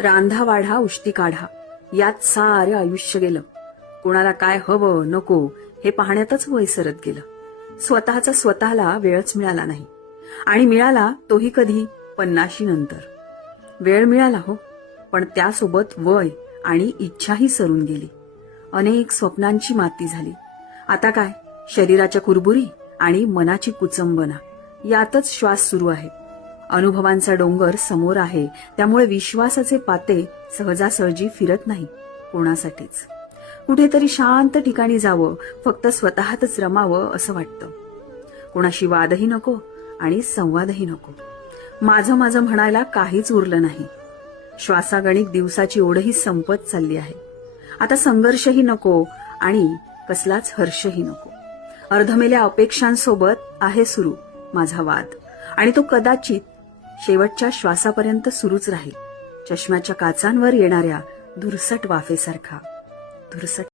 रांधा वाढा उष्टी काढा यात सारं आयुष्य गेलं. कोणाला काय हवं नको हे पाहण्यातच वय सरत गेलं. स्वतःचा स्वतःला वेळच मिळाला नाही, आणि मिळाला तोही कधी 50 नंतर. वेळ मिळाला हो, पण त्यासोबत वय आणि इच्छाही सरून गेली. अनेक स्वप्नांची माती झाली. आता काय, शरीराच्या कुरबुरी आणि मनाची कुचंबना यातच श्वास सुरू आहे. अनुभवांचा डोंगर समोर आहे, त्यामुळे विश्वासाचे पाते सहजासहजी फिरत नाही कोणासाठीच. कुठेतरी शांत ठिकाणी जावं, फक्त स्वतःतच रमावं असं वाटतं. कोणाशी वादही नको आणि संवादही नको. माझं माझं म्हणायला काहीच उरलं नाही. श्वासागणिक दिवसाची ओढही संपत चालली आहे. आता संघर्षही नको आणि कसलाच हर्षही नको. अर्धमेल्या अपेक्षांसोबत आहे सुरू माझा वाद, आणि तो कदाचित शेवटच्या श्वासापर्यंत सुरूच राहील. चष्म्याच्या काचांवर येणाऱ्या धुरसट वाफेसारखा. धुरसट